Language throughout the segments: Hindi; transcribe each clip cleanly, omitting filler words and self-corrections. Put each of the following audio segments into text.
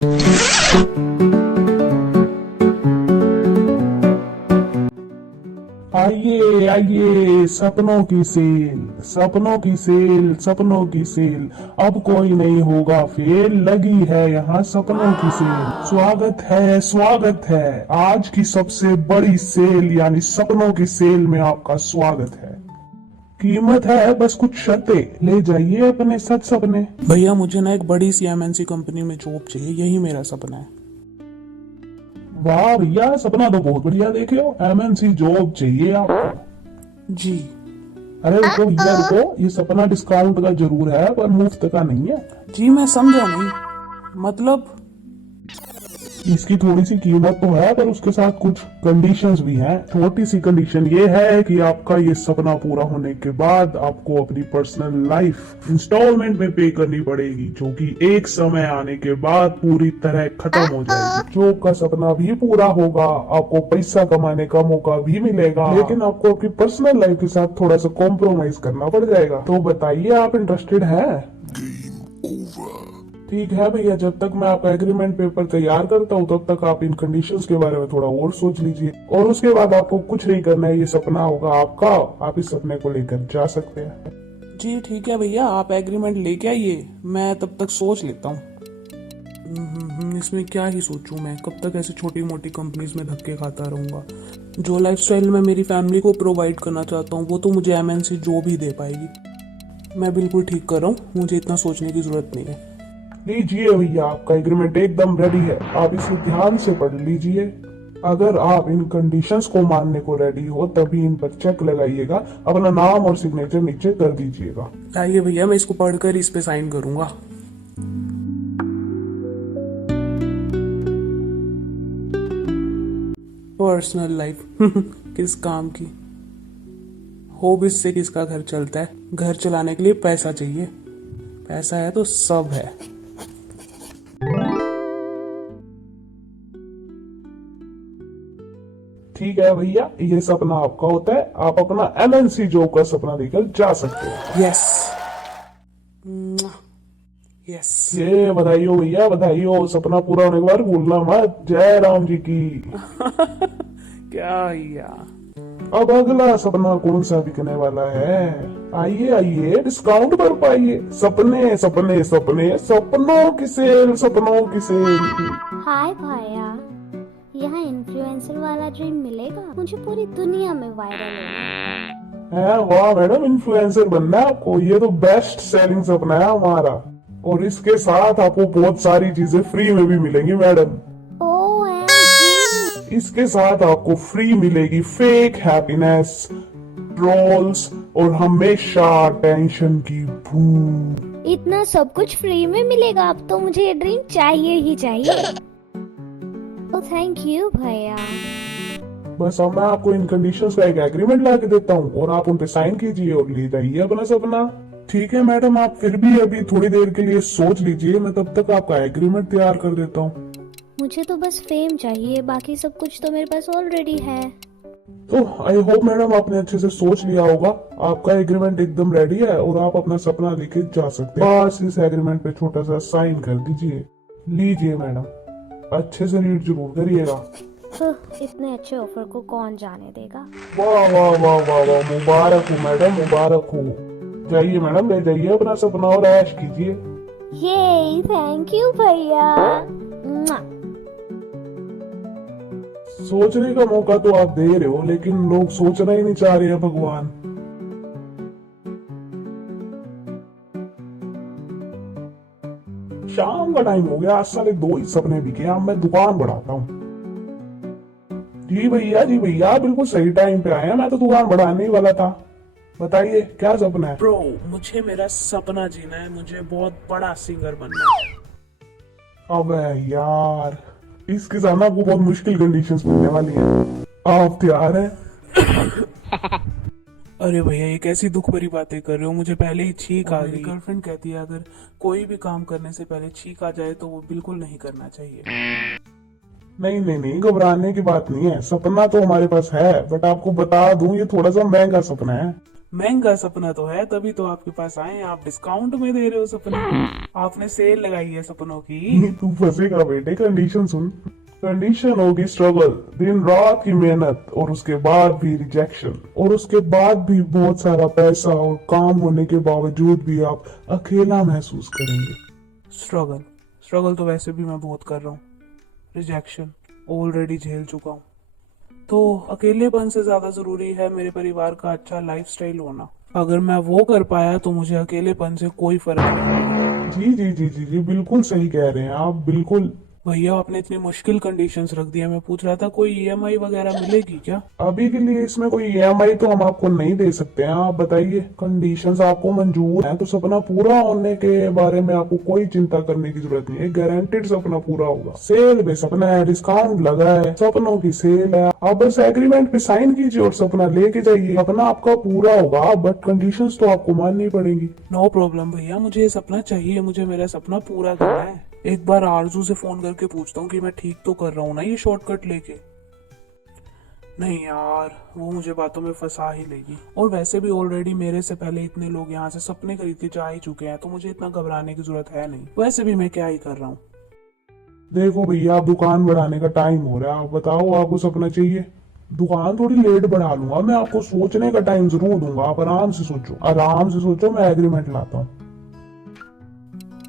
आइए आइए, सपनों की सेल, सपनों की सेल, सपनों की सेल। अब कोई नहीं होगा फेल, लगी है यहाँ सपनों की सेल। स्वागत है आज की सबसे बड़ी सेल यानी सपनों की सेल में आपका स्वागत है। कीमत है बस कुछ शर्तें, ले जाइए अपने सच सपने। भैया मुझे ना एक बड़ी सी एमएनसी कंपनी में जॉब चाहिए, यही मेरा सपना है। वाह भैया, सपना तो बहुत बढ़िया देखे हो। एमएनसी जॉब चाहिए आपको? जी। अरे रुको भैया रुको, ये सपना डिस्काउंट का जरूर है पर मुफ्त का नहीं है। जी मैं समझा नहीं, मतलब इसकी थोड़ी सी कीमत तो है पर उसके साथ कुछ कंडीशंस भी हैं। छोटी सी कंडीशन ये है कि आपका ये सपना पूरा होने के बाद आपको अपनी पर्सनल लाइफ इंस्टॉलमेंट में पे करनी पड़ेगी, जो कि एक समय आने के बाद पूरी तरह खत्म हो जाएगी। जो का सपना भी पूरा होगा, आपको पैसा कमाने का मौका भी मिलेगा, लेकिन आपको अपनी पर्सनल लाइफ के साथ थोड़ा सा कॉम्प्रोमाइज करना पड़ जाएगा। तो बताइए, आप इंटरेस्टेड हैं? ठीक है भैया, जब तक मैं आपका एग्रीमेंट पेपर तैयार करता हूँ तब तक आप इन कंडीशंस के बारे में थोड़ा और सोच लीजिए, और उसके बाद आपको कुछ नहीं करना है। ये सपना होगा आपका, आप इस सपने को लेकर जा सकते हैं। जी ठीक है भैया, आप एग्रीमेंट लेके आइए, मैं तब तक सोच लेता हूँ। इसमें क्या ही सोचूं मैं, कब तक ऐसे छोटी मोटी कंपनीज में धक्के खाता रहूंगा। जो लाइफस्टाइल मैं मेरी फैमिली को प्रोवाइड करना चाहता हूँ वो तो मुझे एमएनसी जॉब ही दे पाएगी। मैं बिल्कुल ठीक कर रहा हूँ, मुझे इतना सोचने की जरूरत नहीं है। लीजिए भैया, आपका एग्रीमेंट एकदम रेडी है, आप इसे ध्यान से पढ़ लीजिए। अगर आप इन कंडीशंस को मानने को रेडी हो तभी इन पर चेक लगाइएगा, अपना नाम और सिग्नेचर नीचे कर दीजिएगा। आइए भैया, मैं इसको पढ़कर इस पे साइन करूंगा। पर्सनल लाइफ किस काम की, हॉबीज से किसका घर चलता है। घर चलाने के लिए पैसा चाहिए, पैसा है तो सब है। ठीक है भैया, ये सपना आपका होता है, आप अपना एमएनसी जॉब का सपना लेकर जा सकते हैं। Yes yes. ये बधाई हो भैया, बधाई हो। सपना पूरा होने के बाद भूलना मत। जय राम जी की। क्या भैया, अब अगला सपना कौन सा बिकने वाला है? आइए आइए, डिस्काउंट कर पाइए। सपने सपने सपने, सपनों की सेल, सपनों की सेल। हाय भाया, यहाँ इन्फ्लुएंसर वाला ड्रीम मिलेगा? मुझे पूरी दुनिया में वायरल होना है। वाह मैडम, इन्फ्लुएंसर बनना है आपको? ये तो बेस्ट सेलिंग सपना है हमारा, और इसके साथ आपको बहुत सारी चीजें फ्री में भी मिलेंगी मैडम। OMG! इसके साथ आपको फ्री मिलेगी फेक हैप्पीनेस, ट्रोल्स और हमेशा टेंशन की भूख। इतना सब कुछ फ्री में मिलेगा? अब तो मुझे ये ड्रीम चाहिए ही चाहिए। ओ थैंक यू भैया। बस अब मैं आपको इन कंडीशंस का एक एग्रीमेंट ला के देता हूँ और आप उन पे साइन कीजिए और ले जाइए अपना सपना। ठीक है मैडम, आप फिर भी अभी थोड़ी देर के लिए सोच लीजिए, मैं तब तक आपका एग्रीमेंट तैयार कर देता हूँ। मुझे तो बस फेम चाहिए, बाकी सब कुछ तो मेरे पास ऑलरेडी है। तो आई होप मैडम आपने अच्छे से सोच लिया होगा। आपका एग्रीमेंट एकदम रेडी है और आप अपना सपना लेके जा सकते हैं। बस इस एग्रीमेंट पे छोटा सा साइन कर दीजिए। लीजिए मैडम, अच्छे से रीड जरूर करिएगा। इतने अच्छे ऑफर को कौन जाने देगा। वाह वाह वाह वाह वाह, मुबारक हो मैडम, मुबारक हो। जाइए मैडम, ले जाइए अपना सपना और ऐश कीजिए। ये थैंक यू भैया। सोचने का मौका तो आप दे रहे हो, लेकिन लोग सोचना ही नहीं चाह रहे हैं भगवान। शाम का टाइम हो गया, आज साले 2 ही सपने बिके। अब मैं दुकान बढ़ाता हूँ। जी भैया, जी भैया, बिल्कुल सही टाइम पे आए हैं, मैं तो दुकान बढ़ाने ही वाला था। बताइए क्या सपना है? ब्रो मुझे मेरा सपना जीना है, मुझे बहुत बड़ा सिंगर बनना है। अबे यार, इसके साथ आपको बहुत मुश्किल कंडीशंस मिलने वाली हैं। आप तैयार हैं? अरे भैया, ये कैसी दुख भरी बातें कर रहे हो, मुझे पहले ही छींक आ गई। गर्लफ्रेंड कहती है अगर कोई भी काम करने से पहले छींक आ जाए तो वो बिल्कुल नहीं करना चाहिए। नहीं नहीं नहीं, घबराने की बात नहीं है। सपना तो हमारे पास है, बट आपको बता दूं ये थोड़ा सा महंगा सपना है। महंगा सपना तो है, तभी तो आपके पास आए हैं। आप डिस्काउंट में दे रहे हो सपने। आपने सेल लगाई है सपनों की। तू फंसेगा बेटे, कंडीशन सुन। कंडीशन होगी स्ट्रगल, दिन रात की मेहनत, और उसके बाद भी रिजेक्शन, और उसके बाद भी बहुत सारा पैसा, और काम होने के बावजूद भी आप अकेला महसूस करेंगे। स्ट्रगल स्ट्रगल तो वैसे भी मैं बहुत कर रहा हूँ। रिजेक्शन ऑलरेडी झेल चुका हूँ। तो अकेलेपन से ज्यादा जरूरी है मेरे परिवार का अच्छा लाइफस्टाइल होना। अगर मैं वो कर पाया तो मुझे अकेलेपन से कोई फर्क नहीं पड़ेगा। जी जी जी जी जी, बिल्कुल सही कह रहे हैं आप, बिल्कुल। भैया आपने इतनी मुश्किल कंडीशंस रख दी है, मैं पूछ रहा था कोई ईएमआई वगैरह मिलेगी क्या? अभी के लिए इसमें कोई ईएमआई तो हम आपको नहीं दे सकते हैं। आप बताइए, कंडीशंस आपको मंजूर हैं तो सपना पूरा होने के बारे में आपको कोई चिंता करने की जरूरत नहीं है। गारंटेड सपना पूरा होगा। सेल में सपना है, डिस्काउंट लगा है, सपनों की सेल है। आप बस एग्रीमेंट पे साइन कीजिए और सपना लेके जाइए। सपना आपका पूरा होगा, बट कंडीशंस तो आपको माननी पड़ेंगी। नो प्रॉब्लम भैया, मुझे ये सपना चाहिए, मुझे मेरा सपना पूरा करना है। एक बार आरजू से फोन करके पूछता हूँ कि मैं ठीक तो कर रहा हूँ ना ये शॉर्टकट लेके। नहीं यार, वो मुझे बातों में फंसा ही लेगी। और वैसे भी ऑलरेडी मेरे से पहले इतने लोग यहाँ से सपने खरीद के जा ही चुके हैं, तो मुझे इतना घबराने की जरूरत है नहीं। वैसे भी मैं क्या ही कर रहा हूँ। देखो भैया, आप दुकान बढ़ाने का टाइम हो रहा है। आप बताओ, आपको सपना चाहिए? दुकान थोड़ी लेट बढ़ा लूंगा मैं, आपको सोचने का टाइम जरूर दूंगा। आप आराम से सोचो, आराम से सोचो, मैं एग्रीमेंट लाता हूँ।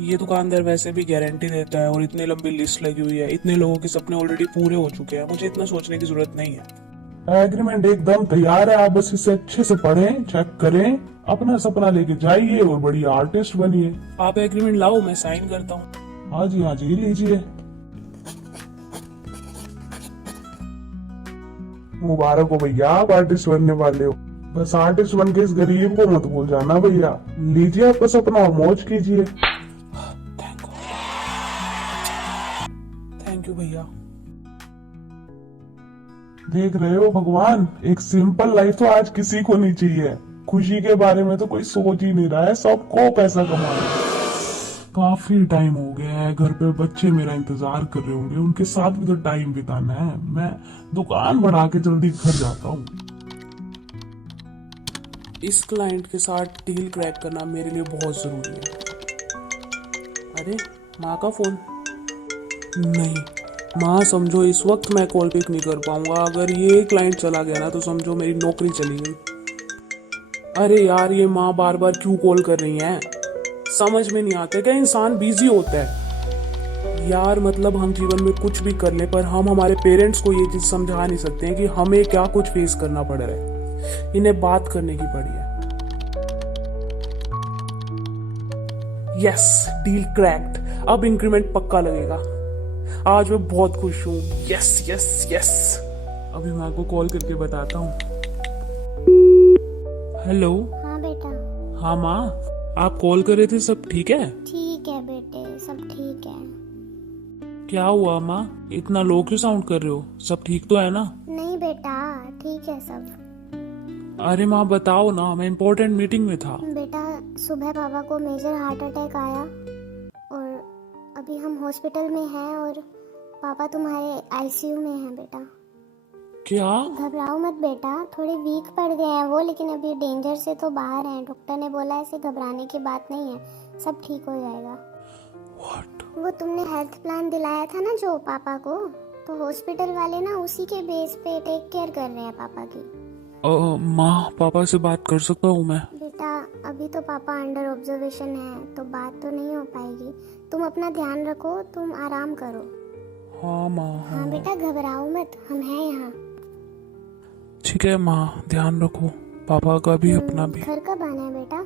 ये दुकानदार वैसे भी गारंटी देता है, और इतनी लंबी लिस्ट लगी हुई है, इतने लोगों के सपने ऑलरेडी पूरे हो चुके हैं, मुझे इतना सोचने की जरूरत नहीं है। एग्रीमेंट एकदम तैयार है। आप बस इसे अच्छे से पढ़ें, चेक करें, अपना सपना लेके जाइए और बड़ी आर्टिस्ट बनिए। आप एग्रीमेंट लाओ, मैं साइन करता हूँ। हाँ जी, हाँ जी, लीजिए। मुबारक हो भैया, आप आर्टिस्ट बनने वाले हो। बस आर्टिस्ट बन के इस गरीब को मत भूल जाना भैया। लीजिए आपका सपना और मौज कीजिए। थैंक यू भैया। देख रहे हो भगवान, एक सिंपल लाइफ तो आज किसी को नहीं चाहिए। खुशी के बारे में तो कोई सोच ही नहीं रहा है, सबको पैसा कमाना है। काफी टाइम हो गया है, घर पे बच्चे मेरा इंतजार कर रहे होंगे, उनके साथ भी तो टाइम बिताना है। मैं दुकान बढ़ा के जल्दी घर जाता हूँ। इस क्लाइंट के साथ डील क्रैक करना मेरे लिए बहुत जरूरी है। अरे माँ का फोन नहीं। माँ समझो इस वक्त मैं कॉल पिक नहीं कर पाऊंगा। अगर ये क्लाइंट चला गया ना तो समझो मेरी नौकरी चली गई। अरे यार, ये माँ बार बार क्यों कॉल कर रही हैं? समझ में नहीं आता क्या इंसान बिजी होता है यार। मतलब हम जीवन में कुछ भी कर ले, पर हम हमारे पेरेंट्स को ये चीज समझा नहीं सकते हैं कि हमें क्या कुछ फेस करना पड़ रहा है। इन्हें बात करने की पड़ी है। Yes, deal cracked. अब इंक्रीमेंट पक्का लगेगा। आज मैं बहुत खुश हूँ। Yes yes yes. अभी माँ को कॉल करके बताता हूँ। हेलो। हाँ बेटा। हाँ माँ, आप कॉल कर रहे थे, सब ठीक है? ठीक है बेटे, सब ठीक है। क्या हुआ माँ, इतना लो क्यों साउंड कर रहे हो? सब ठीक तो है ना? नहीं बेटा, ठीक है सब। अरे माँ बताओ ना, मैं इम्पोर्टेंट मीटिंग में था। बेटा, सुबह पापा को मेजर हार्ट अटैक आया और अभी हम हॉस्पिटल में हैं और पापा तुम्हारे आईसीयू में हैं बेटा। क्या? घबराओ मत बेटा, थोड़े वीक पड़ गए हैं वो, लेकिन अभी डेंजर से तो बाहर हैं। डॉक्टर ने बोला ऐसे घबराने की बात नहीं है, सब ठीक हो जाएगा। What? वो तुमने हेल्थ प्लान दिलाया था ना जो पापा को, तो हॉस्पिटल वाले ना उसी के बेस पे टेक केयर कर रहे हैं पापा की। माँ, पापा से बात कर सकता हूँ मैं? बेटा, अभी तो पापा अंडर ऑब्जर्वेशन है, तो बात तो नहीं हो पाएगी। तुम अपना ध्यान रखो, तुम आराम करो। हाँ माँ। हाँ बेटा, घबराओ मत, हम हैं यहाँ। ठीक है माँ, ध्यान रखो, पापा का भी अपना भी। घर कब आना है बेटा?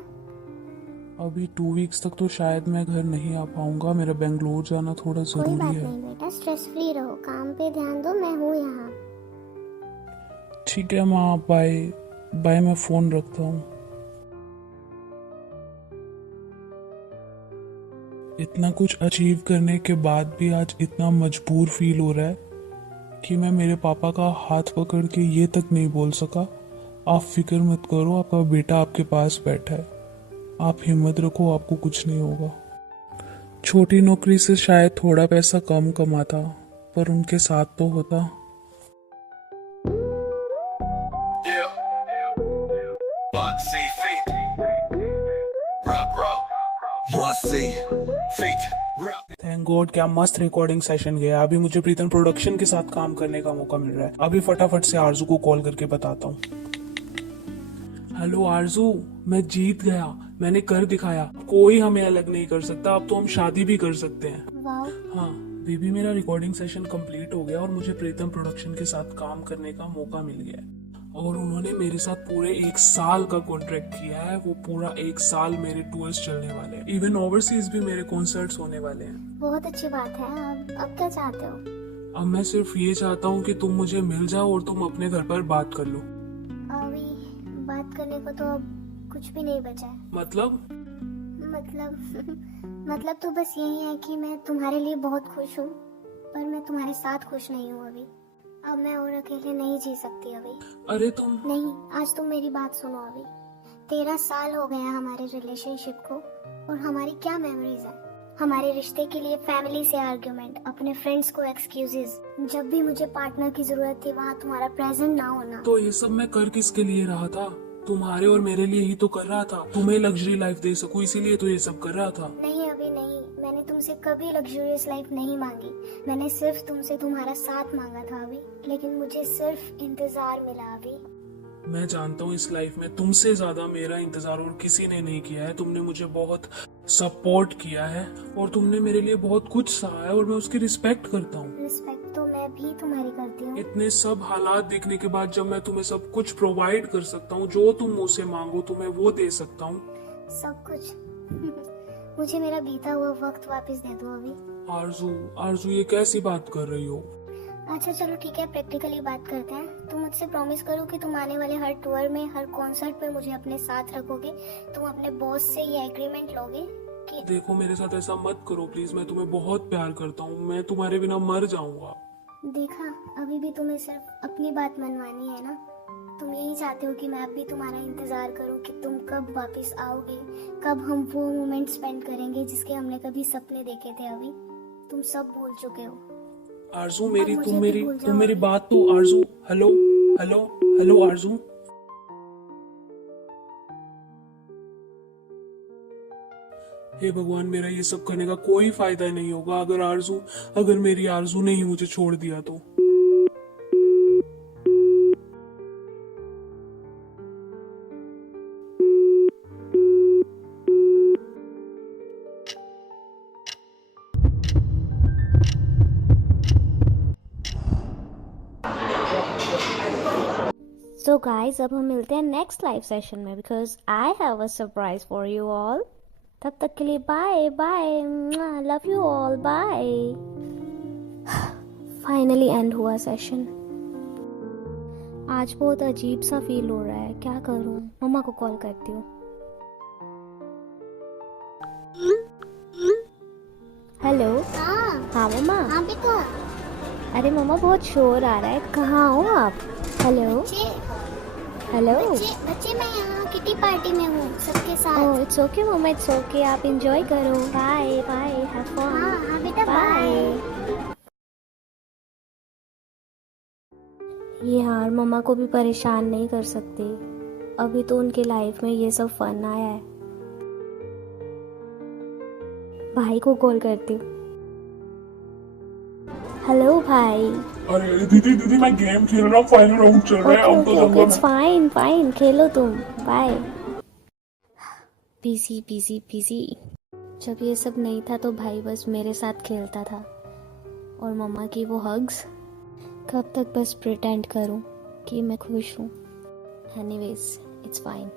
अभी 2 वीक्स तक तो शायद मैं घर नहीं आ पाऊंगा। मेरा बेंगलोर जाना थोड़ा कोई जरूरी बात है। नहीं बेटा, स्ट्रेस फ्री रहो, काम पे ध्यान दो, मैं हूँ यहाँ। ठीक है माँ, बाय बाय, मैं फोन रखता हूँ। इतना कुछ अचीव करने के बाद भी आज इतना मजबूर फील हो रहा है कि मैं मेरे पापा का हाथ पकड़ के ये तक नहीं बोल सका, आप फिक्र मत करो, आपका बेटा आपके पास बैठा है, आप हिम्मत रखो, आपको कुछ नहीं होगा। छोटी नौकरी से शायद थोड़ा पैसा कम कमाता, पर उनके साथ तो होता। Boxy see. Fake. Rap. Thank God, क्या मस्त रिकॉर्डिंग सेशन गया। अभी मुझे प्रीतम प्रोडक्शन के साथ काम करने का मौका मिल रहा है। अभी फटाफट से आरजू को कॉल करके बताता हूँ। हेलो आरजू, मैं जीत गया, मैंने कर दिखाया। कोई हमें अलग नहीं कर सकता, अब तो हम शादी भी कर सकते हैं। वाह, हाँ बेबी, मेरा रिकॉर्डिंग सेशन कंप्लीट हो गया और मुझे प्रीतम प्रोडक्शन के साथ काम करने का मौका मिल गया है। और उन्होंने मेरे साथ पूरे 1 साल का कॉन्ट्रैक्ट किया है। वो पूरा 1 साल मेरे टूर्स चलने वाले हैं। इवन ओवरसीज भी मेरे कॉन्सर्ट्स होने वाले हैं। बहुत अच्छी बात है। अब क्या चाहते हो? अब मैं सिर्फ ये चाहता हूँ कि तुम मुझे मिल जाओ और तुम अपने घर पर बात कर लो। अभी बात करने को तो अब कुछ भी नहीं बचा है। मतलब मतलब तो बस यही है कि मैं तुम्हारे लिए बहुत खुश हूँ, पर मैं तुम्हारे साथ खुश नहीं हूँ अभी। अब मैं और अकेले नहीं जी सकती अभी। अरे तुम नहीं, आज तुम मेरी बात सुनो। अभी 13 साल हो गए हैं हमारे रिलेशनशिप को, और हमारी क्या मेमोरीज है। हमारे रिश्ते के लिए फैमिली से आर्ग्यूमेंट, अपने फ्रेंड्स को एक्सक्यूजेस। जब भी मुझे पार्टनर की जरूरत थी वहाँ तुम्हारा प्रेजेंट ना होना। तो ये सब मैं कर किसके लिए रहा था? तुम्हारे और मेरे लिए ही तो कर रहा था। तुम्हें लग्जरी लाइफ दे सकूं, इसीलिए तो ये सब कर रहा था। नहीं, अभी नहीं। मैंने तुमसे कभी लग्जरियस लाइफ नहीं मांगी। मैंने सिर्फ तुमसे तुम्हारा साथ मांगा था अभी, लेकिन मुझे सिर्फ इंतजार मिला अभी। मैं जानता हूँ इस लाइफ में तुमसे ज्यादा मेरा इंतजार और किसी ने नहीं किया है। तुमने मुझे बहुत सपोर्ट किया है और तुमने मेरे लिए बहुत कुछ सहा है और मैं उसकी रिस्पेक्ट करता हूँ। रिस्पेक्ट तो मैं भी तुम्हारी करती हूँ। इतने सब हालात देखने के बाद जब मैं तुम्हें सब कुछ प्रोवाइड कर सकता हूँ, जो तुम मुझसे मांगो तुम्हें वो दे सकता हूँ। सब कुछ मुझे मेरा बीता हुआ वक्त वापस दे दो अभी। आरजू ये कैसी बात कर रही हो? अच्छा चलो ठीक है, प्रैक्टिकली बात करते हैं। तुम मुझसे प्रॉमिस करो कि तुम आने वाले हर टूर में, हर कॉन्सर्ट पे मुझे अपने साथ रखोगे। तुम अपने बॉस से ये एग्रीमेंट लोगे कि देखो मेरे साथ ऐसा मत करो प्लीज, मैं तुम्हें बहुत प्यार करता हूँ। मैं तुम्हारे बिना मर जाऊंगा। देखा, अभी भी तुम्हें सिर्फ अपनी बात मनवानी है ना। तुम यही चाहते हो कि मैं अब भी तुम्हारा इंतजार करूं कि तुम कब वापस आओगे, कब हम वो मोमेंट स्पेंड करेंगे जिसके हमने कभी सपने देखे थे। अभी तुम सब भूल चुके हो। आरजू अब मुझे तुम भी भूल जाओ मेरी अभी। बात तो आरजू। हेलो हेलो हेलो आरजू। हे भगवान, मेरा ये सब करने का कोई फायदा नहीं होगा अगर मेरी आरजू ने ही मुझे छोड़ दिया तो। सो गाइस, अब हम मिलते हैं नेक्स्ट लाइव सेशन में, because I have a surprise for you all. तब तक के लिए bye bye, love you all, bye. Finally end हुआ सेशन। आज बहुत अजीब सा फील हो रहा है, क्या करूं? मम्मा को कॉल करती हूँ। हेलो। हाँ मम्मा। हाँ बेटा। अरे मम्मा, बहुत शोर आ रहा है, कहाँ हो आप? Hello hello. बच्चे मैं यहाँ किटी पार्टी में हूँ सबके साथ। Oh it's okay mamma, it's okay, आप एंजॉय करो। Bye bye, have fun. हाँ बेटा, बाय। ये हार मम्मा को भी परेशान नहीं कर सकती। अभी तो उनकी लाइफ में ये सब फन आया है। भाई को कॉल करती हूँ। हेलो भाई। अरे दीदी मैं गेम खेल रहा हूँ, फाइनल राउंड चल रहा है। ओके आउट हो ओके जाऊंगा इट्स मैं। फाइन फाइन, खेलो तुम, बाय। PC PC PC. जब ये सब नहीं था तो भाई बस मेरे साथ खेलता था, और मम्मा की वो हग्स। कब तक बस प्रिटेंड करूं कि मैं खुश हूँ? Anyways it's fine.